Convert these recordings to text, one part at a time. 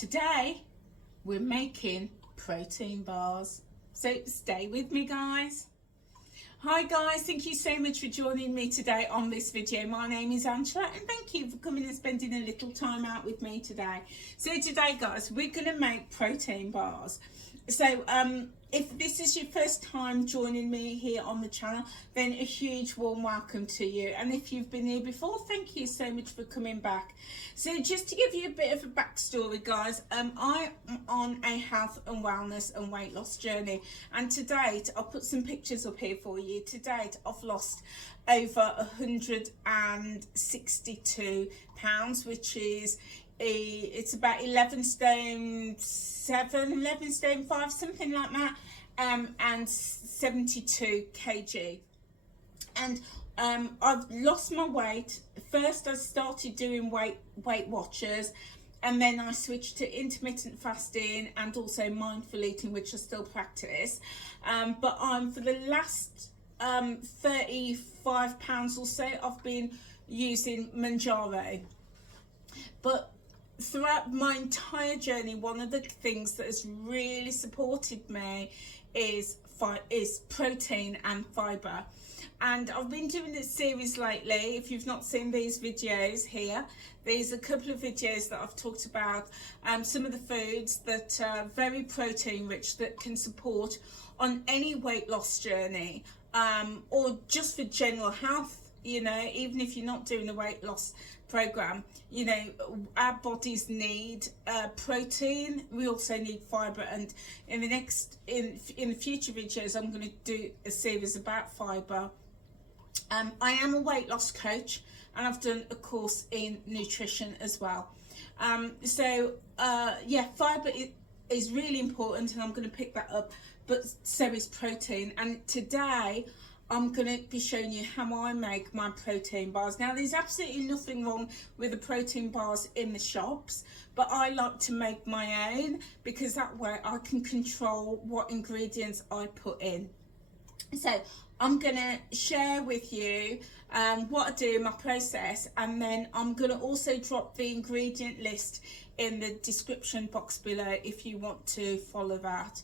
today we're making protein bars. So stay with me, guys. Hi guys, thank you so much for joining me today on this video. My name is Angela and thank you for coming and spending a little time out with me today. So today guys, we're going to make protein bars. So if this is your first time joining me here on the channel, then a huge warm welcome to you. And if you've been here before, thank you so much for coming back. So just to give you a bit of a backstory, guys, I'm on a health and wellness and weight loss journey. And to date, I'll put some pictures up here for you. To date, I've lost over 162 pounds, which is it's about 11 stone 7, 11 stone 5, something like that, and 72 kg. And I've lost my weight. First I started doing Weight Watchers, and then I switched to intermittent fasting and also mindful eating, which I still practice, but for the last 35 pounds or so I've been using Mounjaro. But throughout my entire journey, one of the things that has really supported me is protein and fibre. And I've been doing this series lately. If you've not seen these videos here, there's a couple of videos that I've talked about some of the foods that are very protein rich that can support on any weight loss journey, or just for general health. You know, even if you're not doing a weight loss program, you know, our bodies need protein. We also need fibre, and in the future videos I'm going to do a series about fibre. I am a weight loss coach and I've done a course in nutrition as well. Yeah, fibre is really important, and I'm going to pick that up, but so is protein. And today I'm going to be showing you how I make my protein bars. Now, there's absolutely nothing wrong with the protein bars in the shops, but I like to make my own because that way I can control what ingredients I put in. So I'm going to share with you what I do, my process, and then I'm going to also drop the ingredient list in the description box below if you want to follow that.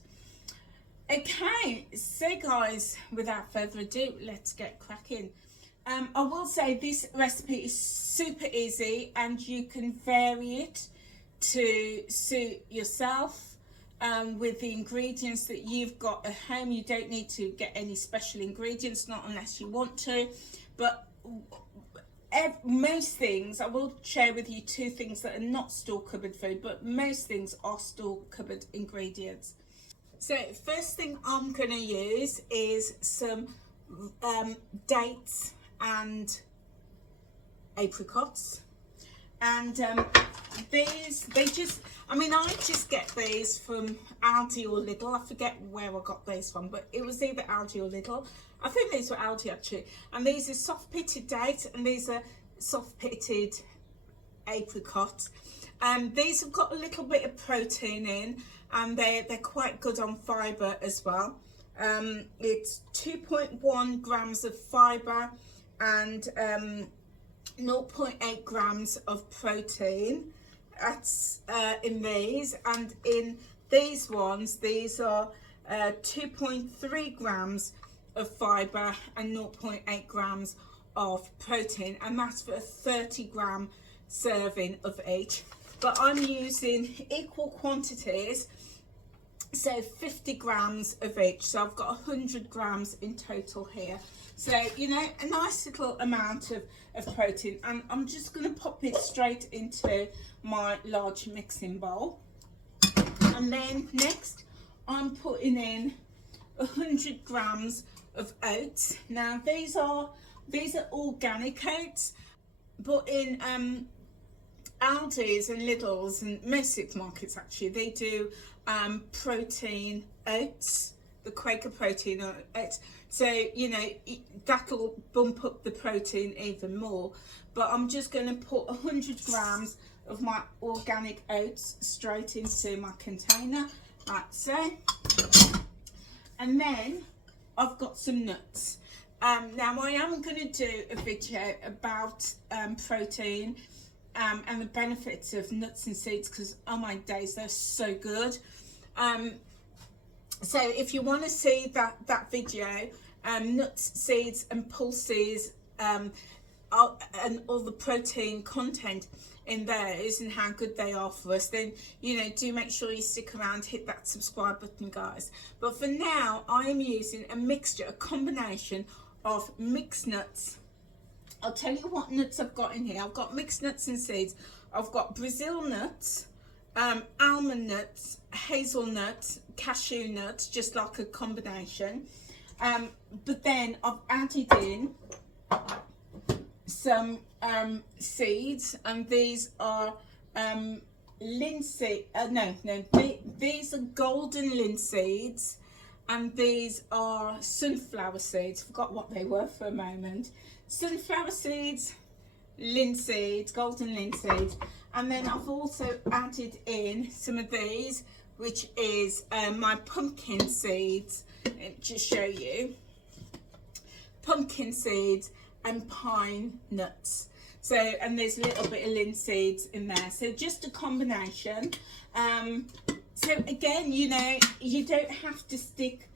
Okay, so guys, without further ado, let's get cracking. I will say this recipe is super easy and you can vary it to suit yourself with the ingredients that you've got at home. You don't need to get any special ingredients, not unless you want to, but most things, I will share with you two things that are not store cupboard food, but most things are store cupboard ingredients. So first thing I'm going to use is some dates and apricots, and these, I just get these from Aldi or Lidl. I forget where I got these from, but it was either Aldi or Lidl. I think these were Aldi actually. And these are soft pitted dates and these are soft pitted apricots. These have got a little bit of protein in, and they're quite good on fibre as well. It's 2.1 grams of fibre and 0.8 grams of protein. That's in these, and in these ones, these are 2.3 grams of fibre and 0.8 grams of protein, and that's for a 30-gram serving of each. But I'm using equal quantities, so 50 grams of each, so I've got 100 grams in total here. So, you know, a nice little amount of protein, and I'm just going to pop it straight into my large mixing bowl. And then next I'm putting in 100 grams of oats. Now these are organic oats, but in Aldi's and Lidl's and most supermarkets actually, they do protein oats, the Quaker protein oats. So, you know, that'll bump up the protein even more. But I'm just going to put 100 grams of my organic oats straight into my container, like so. And then I've got some nuts. Now I am going to do a video about protein and the benefits of nuts and seeds, because oh my days, they're so good. So if you want to see that video, nuts, seeds and pulses, and all the protein content in those and how good they are for us, then do make sure you stick around, hit that subscribe button, guys. But for now, I am using a combination of mixed nuts. I'll tell you what nuts I've got in here. I've got mixed nuts and seeds. I've got Brazil nuts, almond nuts, hazelnuts, cashew nuts, just like a combination. But then I've added in some seeds, and these are linseed. These are golden linseeds, and these are sunflower seeds. Forgot what they were for a moment. Sunflower seeds, linseeds, golden linseeds, and then I've also added in some of these, which is my pumpkin seeds. Let me just show you. Pumpkin seeds and pine nuts. So, and there's a little bit of linseeds in there. So just a combination. So again, you don't have to stick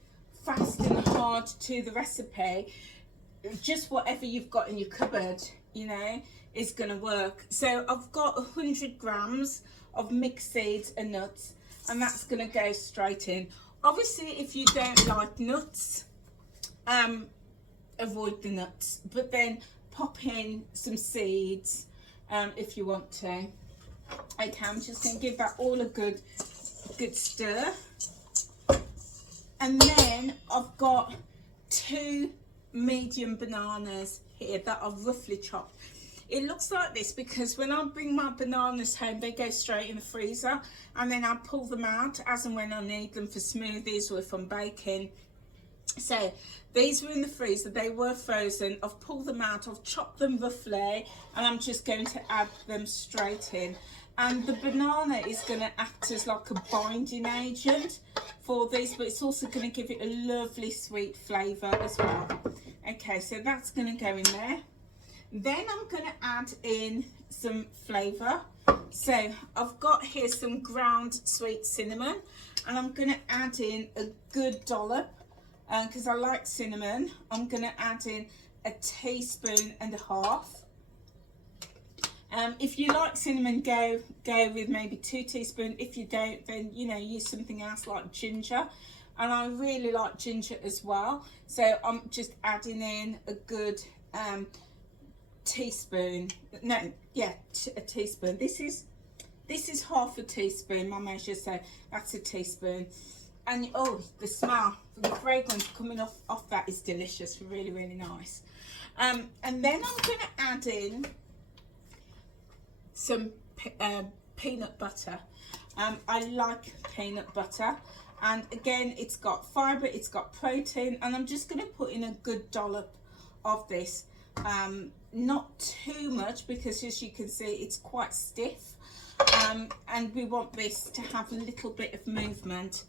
fast and hard to the recipe. Just whatever you've got in your cupboard, is going to work. So I've got 100 grams of mixed seeds and nuts, and that's going to go straight in. Obviously, if you don't like nuts, avoid the nuts, but then pop in some seeds if you want to. Okay, I'm just going to give that all a good stir, and then I've got 2 medium bananas here that I've roughly chopped. It looks like this because when I bring my bananas home, they go straight in the freezer, and then I pull them out as and when I need them for smoothies or if I'm baking. So these were in the freezer, they were frozen. I've pulled them out, I've chopped them roughly, and I'm just going to add them straight in. And the banana is going to act as like a binding agent for these, but it's also going to give it a lovely sweet flavour as well. Okay, so that's going to go in there. Then I'm going to add in some flavour. So I've got here some ground sweet cinnamon, and I'm going to add in a good dollop because I like cinnamon. I'm going to add in 1.5 teaspoons. If you like cinnamon, go with maybe 2 teaspoons. If you don't, then use something else like ginger, and I really like ginger as well. So I'm just adding in a good teaspoon. A teaspoon. This is 1/2 teaspoon, my measure, so that's 1 teaspoon. And oh, the smell, the fragrance coming off that is delicious, really nice. And then I'm going to add in some peanut butter. I like peanut butter, and again, it's got fibre, it's got protein, and I'm just going to put in a good dollop of this. Not too much, because as you can see, it's quite stiff, and we want this to have a little bit of movement.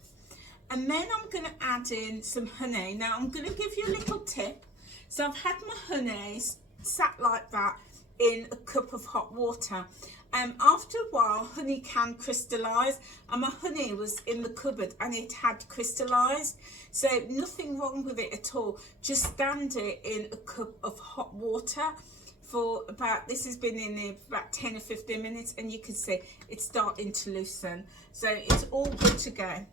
And then I'm going to add in some honey. Now I'm going to give you a little tip. So I've had my honey sat like that in a cup of hot water. After a while, honey can crystallise, and my honey was in the cupboard and it had crystallised. So nothing wrong with it at all. Just stand it in a cup of hot water for about, this has been in there for about 10 or 15 minutes, and you can see it's starting to loosen. So it's all good to go.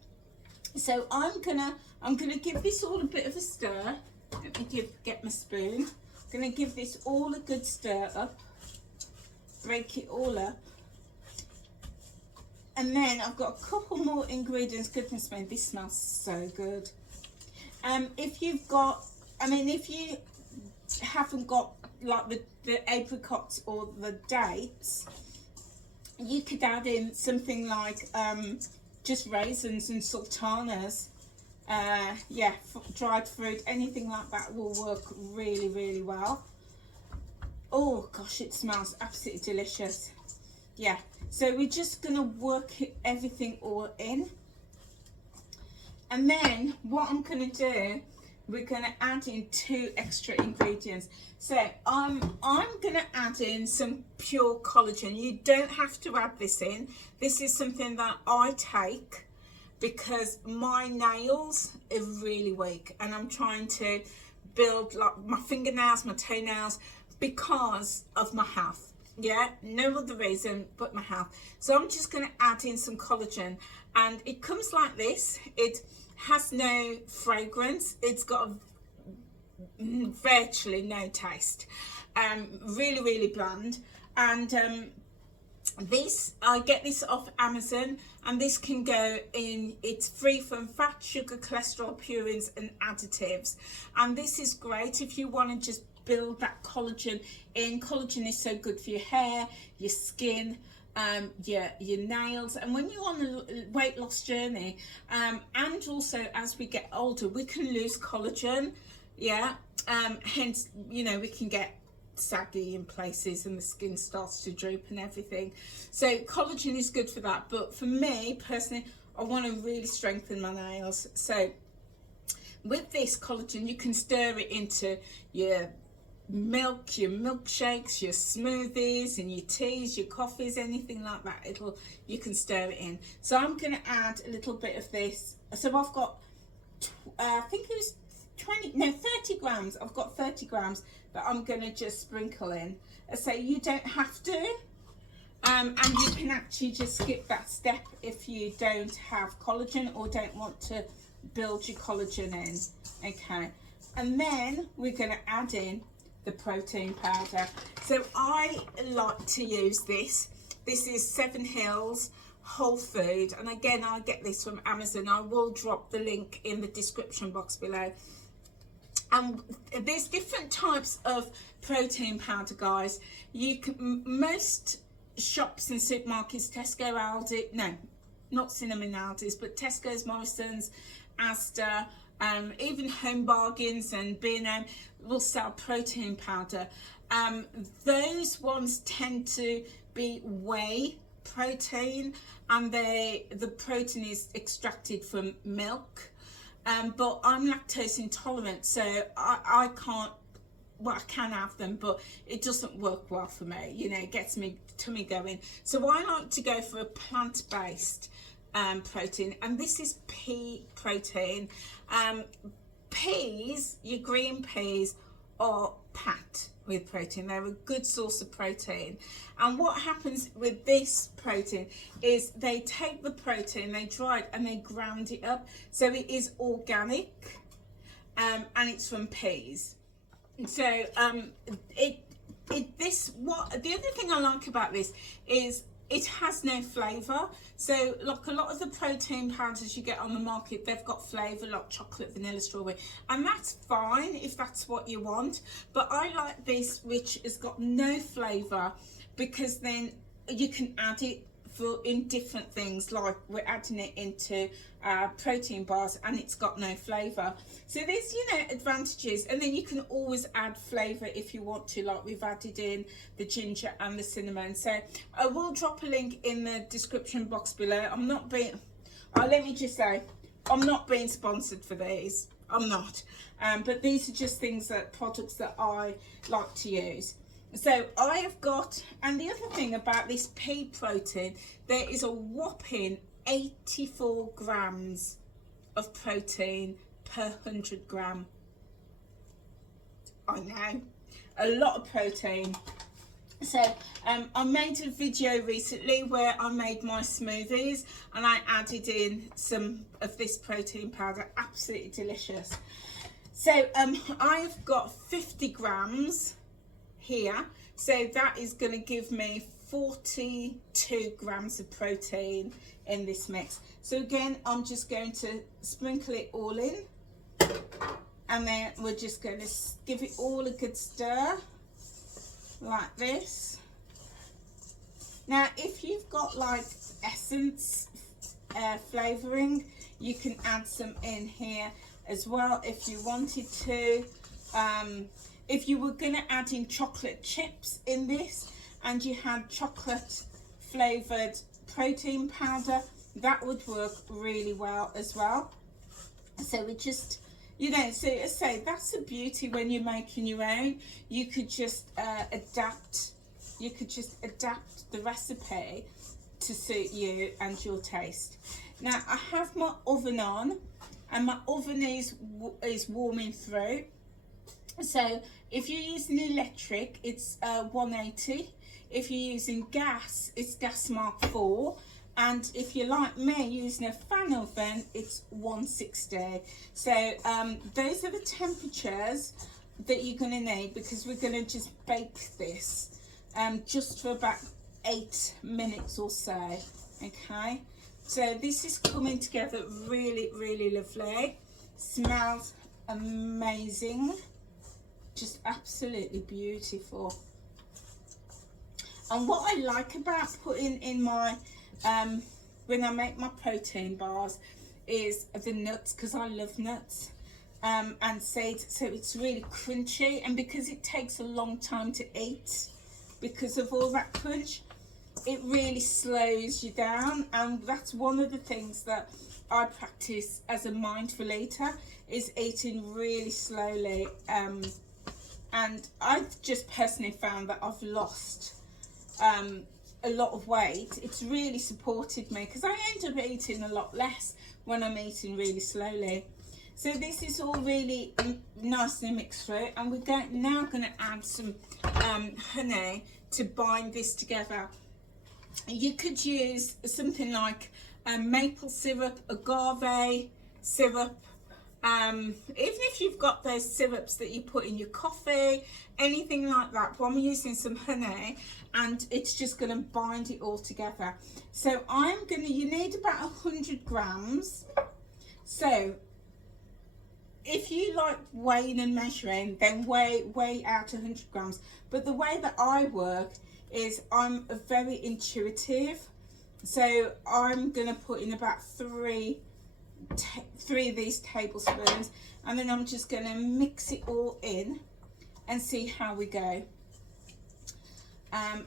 So I'm gonna give this all a bit of a stir. Let me get my spoon. I'm gonna give this all a good stir up. Break it all up, and then I've got a couple more ingredients. Goodness me, this smells so good. If you haven't got like the apricots or the dates, you could add in something like just raisins and sultanas. Dried fruit, anything like that will work really well. Oh gosh, it smells absolutely delicious. Yeah, so we're just gonna work everything all in, and then what I'm gonna do we're going to add in 2 extra ingredients. So I'm going to add in some pure collagen. You don't have to add this in. This is something that I take because my nails are really weak, and I'm trying to build like my fingernails, my toenails, because of my health. Yeah, no other reason but my health. So I'm just going to add in some collagen, and it comes like this. It has no fragrance. It's got virtually no taste. Really, really bland. And this, I get this off Amazon, and this can go in, it's free from fat, sugar, cholesterol, purines and additives. And this is great if you want to just build that collagen in. Collagen is so good for your hair, your skin, your nails. And when you're on the weight loss journey, and also as we get older, we can lose collagen. Yeah, hence, you know, we can get saggy in places and the skin starts to droop and everything. So collagen is good for that. But for me personally, I want to really strengthen my nails. So with this collagen, you can stir it into your milk, your milkshakes, your smoothies and your teas, your coffees, anything like that. You can stir it in. So I'm going to add a little bit of this. So I've got I think it was 30 grams. I've got 30 grams that I'm going to just sprinkle in. So you don't have to, and you can actually just skip that step if you don't have collagen or don't want to build your collagen in. Okay, and then we're going to add in the protein powder. So I like to use this. This is 7 Hills whole food, and again, I get this from Amazon. I will drop the link in the description box below. And there's different types of protein powder, guys. You can, most shops and supermarkets, Tesco, Aldi, no, not Cinnamon Aldi's, but Tesco's, Morrison's, Asda, even Home Bargains and B&M will sell protein powder. Those ones tend to be whey protein, and the protein is extracted from milk. But I'm lactose intolerant, so I can't, well, I can have them, but it doesn't work well for me. You know, it gets me tummy going. So I like to go for a plant-based protein, and this is pea protein. Peas, your green peas, are packed with protein. They're a good source of protein. And what happens with this protein is they take the protein, they dry it and they ground it up. So it is organic, and it's from peas. So the other thing I like about this is it has no flavour. So like a lot of the protein powders you get on the market, they've got flavour like chocolate, vanilla, strawberry, and that's fine if that's what you want. But I like this, which has got no flavour, because then you can add it in different things, like we're adding it into protein bars, and it's got no flavour. So there's, you know, advantages, and then you can always add flavour if you want to, like we've added in the ginger and the cinnamon. So I will drop a link in the description box below. I'm not being, let me just say, I'm not being sponsored for these. I'm not, but these are just products that I like to use. So I have got, and the other thing about this pea protein, there is a whopping 84 grams of protein per 100 gram. I know, a lot of protein. So I made a video recently where I made my smoothies and I added in some of this protein powder. Absolutely delicious. So I've got 50 grams here, so that is going to give me 42 grams of protein in this mix. So again, I'm just going to sprinkle it all in, and then we're just going to give it all a good stir like this. Now if you've got like essence flavouring, you can add some in here as well if you wanted to. If you were going to add in chocolate chips in this and you had chocolate flavoured protein powder, that would work really well as well. So we're just You know, so I say that's the beauty when you're making your own. You could just adapt. You could just adapt the recipe to suit you and your taste. Now I have my oven on, and my oven is warming through. So if you're using electric, it's 180. If you're using gas, it's gas mark 4. And if you're like me, using a fan oven, it's 160. So those are the temperatures that you're going to need, because we're going to just bake this just for about 8 minutes or so. Okay, so this is coming together really, really lovely. Smells amazing, just absolutely beautiful. And what I like about putting in my when I make my protein bars is the nuts, because I love nuts and seeds, so it's really crunchy, and because it takes a long time to eat because of all that crunch, it really slows you down. And that's one of the things that I practice as a mindful eater, is eating really slowly. And I've just personally found that I've lost a lot of weight. It's really supported me, because I end up eating a lot less when I'm eating really slowly. So this is all really nicely mixed through, and we're now going to add some honey to bind this together. You could use something like maple syrup, agave syrup, even if you've got those syrups that you put in your coffee, anything like that. But I'm using some honey, and it's just going to bind it all together. So you need about 100 grams. So if you like weighing and measuring, then weigh out 100 grams. But the way that I work is I'm very intuitive. So I'm going to put in about three of these tablespoons, and then I'm just going to mix it all in and see how we go.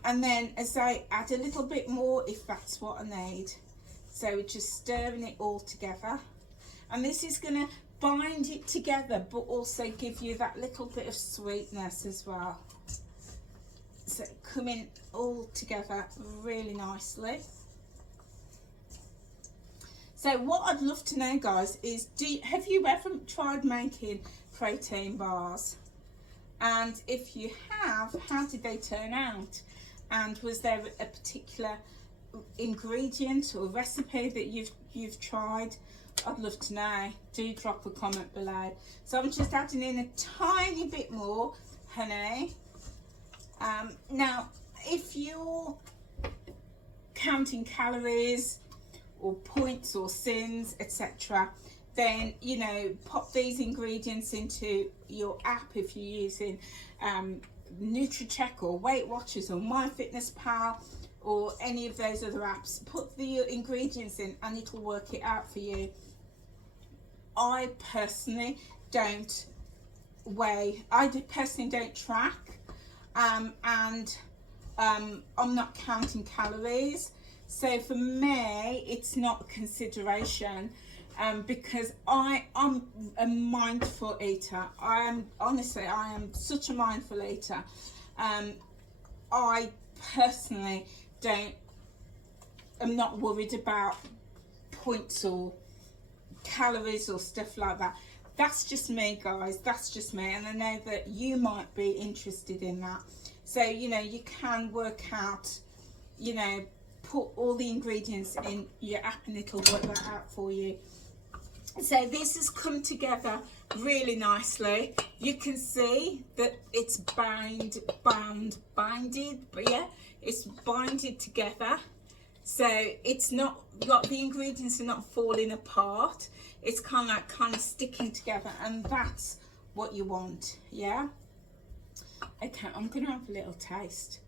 And then as I add a little bit more, if that's what I need. So we're just stirring it all together, and this is going to bind it together, but also give you that little bit of sweetness as well. So coming all together really nicely. So what I'd love to know, guys, is have you ever tried making protein bars? And if you have, how did they turn out? And was there a particular ingredient or recipe that you've tried? I'd love to know. Do drop a comment below. So I'm just adding in a tiny bit more honey. Now, if you're counting calories or points or sins, etc., then pop these ingredients into your app. If you're using Nutricheck or Weight Watchers or MyFitnessPal or any of those other apps, put the ingredients in and it'll work it out for you. I personally don't track, and I'm not counting calories. So for me, it's not a consideration, because I'm a mindful eater. I am such a mindful eater. I personally am not worried about points or calories or stuff like that. That's just me, guys. That's just me, and I know that you might be interested in that. So you can work out, put all the ingredients in your app and it'll work that out for you. So this has come together really nicely. You can see that it's binded, but yeah, it's binded together. So it's not got, the ingredients are not falling apart. It's kind of sticking together, and that's what you want. Yeah. Okay, I'm gonna have a little taste.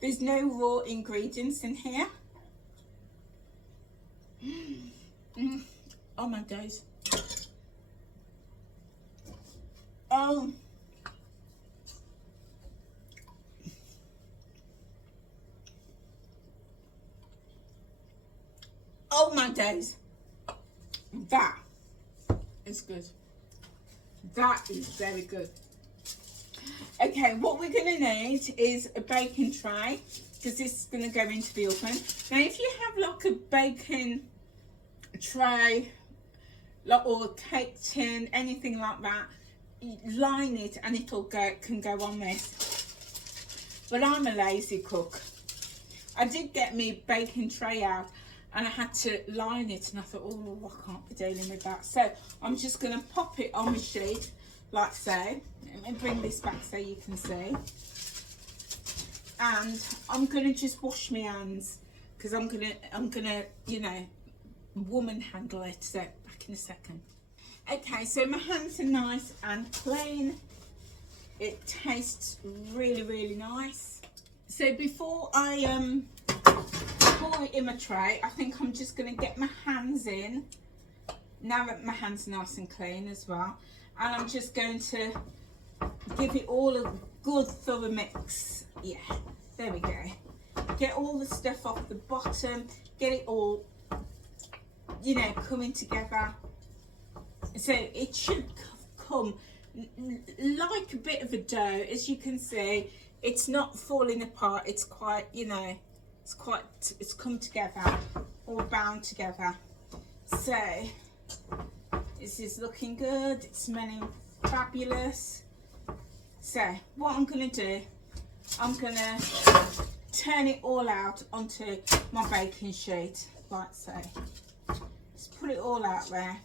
There's no raw ingredients in here. Oh my days. Oh. Oh my days. That is good. That is very good. Okay, what we're going to need is a baking tray, because this is going to go into the oven. Now, if you have like a baking tray, like, or a cake tin, anything like that, line it and it'll can go on this. But I'm a lazy cook. I did get me baking tray out and I had to line it, and I thought, oh, I can't be dealing with that. So I'm just going to pop it on my sheet like so. Let me bring this back so you can see. And I'm going to just wash my hands, because I'm gonna, you know, woman handle it. So back in a second. Okay, so my hands are nice and clean. It tastes really, really nice. So before I pour it in my tray, I think I'm just going to get my hands in, now that my hands are nice and clean as well, and I'm just going to give it all a good thorough mix. Yeah, there we go. Get all the stuff off the bottom, get it all, you know, coming together. So it should come like a bit of a dough. As you can see, it's not falling apart. It's quite, you know, it's come together, all bound together. So this is looking good. It's smelling fabulous. So what I'm going to do, I'm going to turn it all out onto my baking sheet, like so. Just put it all out there.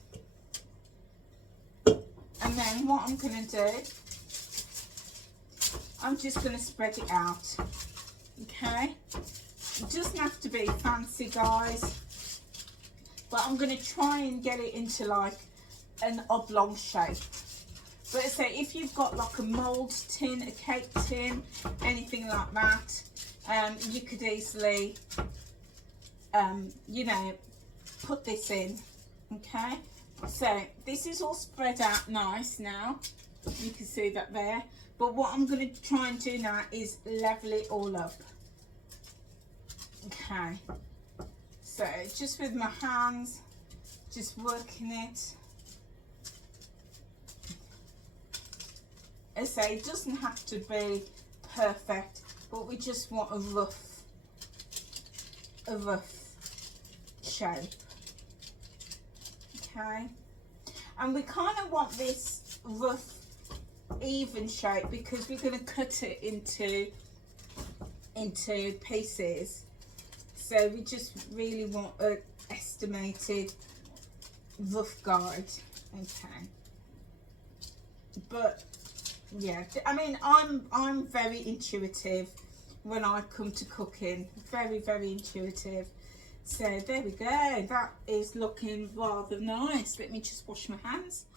And then what I'm going to do, I'm just going to spread it out. Okay? It doesn't have to be fancy, guys, but I'm going to try and get it into like an oblong shape. But say if you've got like a mould tin, a cake tin, anything like that, you could easily, you know, put this in. Okay, so this is all spread out nice now. You can see that there. But what I'm going to try and do now is level it all up. Okay, so just with my hands, just working it. As I say, it doesn't have to be perfect, but we just want a rough shape. Okay, and we kind of want this rough, even shape because we're going to cut it into pieces. So we just really want an estimated rough guide. Okay, but yeah, I mean, I'm very intuitive when I come to cooking. Very, very intuitive. So there we go. That is looking rather nice. Let me just wash my hands.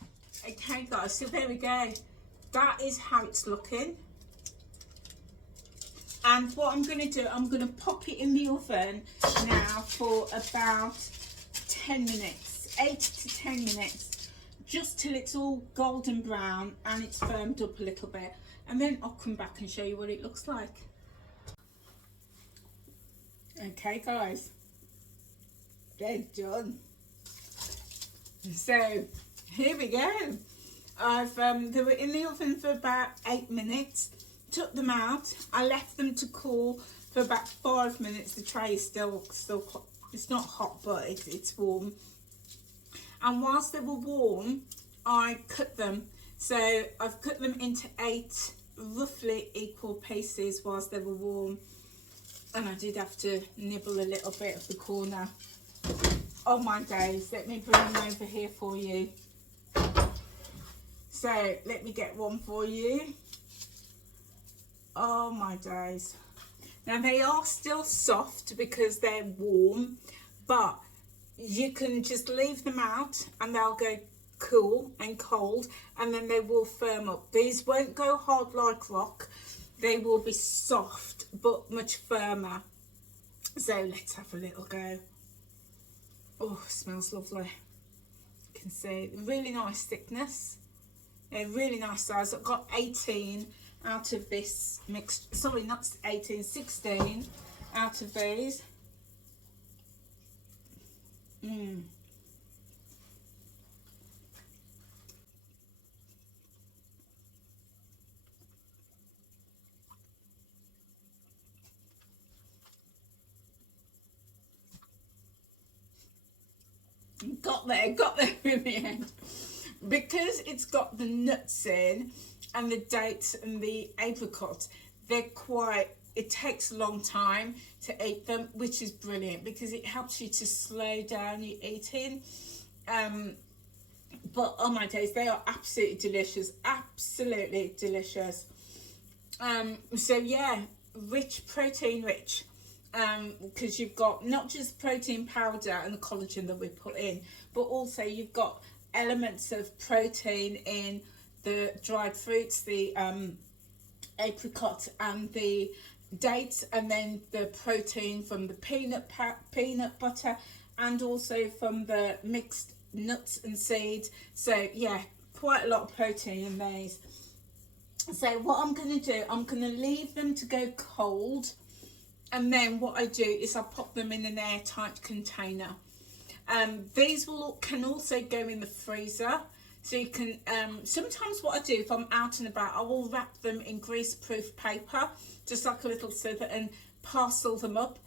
Okay, guys. So there we go. That is how it's looking. And what I'm going to do, I'm going to pop it in the oven now for about 10 minutes, 8 to 10 minutes, just till it's all golden brown and it's firmed up a little bit. And then I'll come back and show you what it looks like. Okay, guys, they're done. So here we go. They were in the oven for about 8 minutes. Took them out. I left them to cool for about 5 minutes. The tray is still hot. It's not hot, but it's warm. And whilst they were warm, I cut them. So I've cut them into 8 roughly equal pieces whilst they were warm. And I did have to nibble a little bit of the corner. Oh my days, let me bring them over here for you. So let me get one for you. Oh my days. Now they are still soft because they're warm, but you can just leave them out and they'll go cool and cold, and then they will firm up. These won't go hard like rock. They will be soft but much firmer. So let's have a little go. Oh, smells lovely. You can see really nice thickness. A really nice size. I've got 18 out of this mixed, sorry, not 18, 16 out of these. got there in the end. Because it's got the nuts in and the dates and the apricots, it takes a long time to eat them, which is brilliant because it helps you to slow down your eating. But oh my days, they are absolutely delicious, absolutely delicious. So yeah, protein rich, because you've got not just protein powder and the collagen that we put in, but also you've got elements of protein in the dried fruits, the apricot and the dates, and then the protein from the peanut butter, and also from the mixed nuts and seeds. So yeah, quite a lot of protein in these. So what I'm going to do, I'm going to leave them to go cold, and then what I do is I pop them in an airtight container. These can also go in the freezer, so you can sometimes what I do if I'm out and about, I will wrap them in grease-proof paper, just like a little sliver, and parcel them up,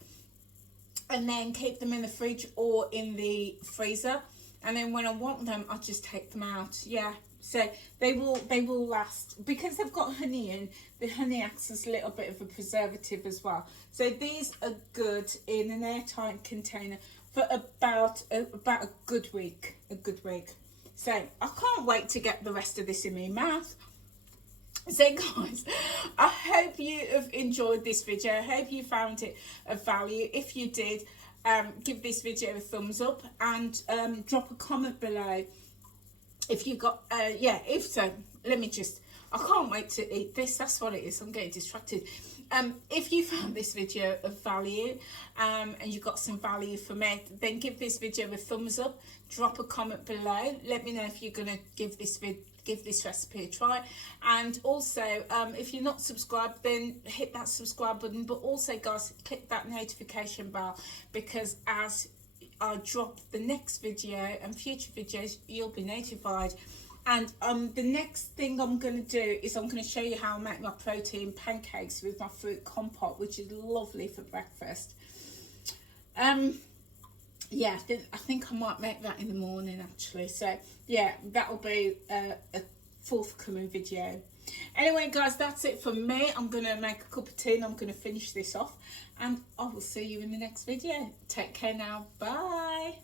and then keep them in the fridge or in the freezer, and then when I want them I just take them out. Yeah, so they will last because they've got honey in. The honey acts as a little bit of a preservative as well. So these are good in an airtight container for about a good week. So I can't wait to get the rest of this in my mouth. So guys, I hope you have enjoyed this video. I hope you found it of value. If you did, give this video a thumbs up, and drop a comment below if you got if so. I can't wait to eat this. That's what it is. I'm getting distracted. If you found this video of value, and you got some value from it, then give this video a thumbs up, drop a comment below, let me know if you're gonna give this recipe a try. And also, if you're not subscribed, then hit that subscribe button, but also guys, click that notification bell, because as I drop the next video and future videos, you'll be notified. And the next thing I'm going to do is I'm going to show you how I make my protein pancakes with my fruit compote, which is lovely for breakfast. Yeah, I think I might make that in the morning actually. So yeah, that'll be a forthcoming video. Anyway guys, that's it from me. I'm going to make a cup of tea and I'm going to finish this off, and I will see you in the next video. Take care now. Bye.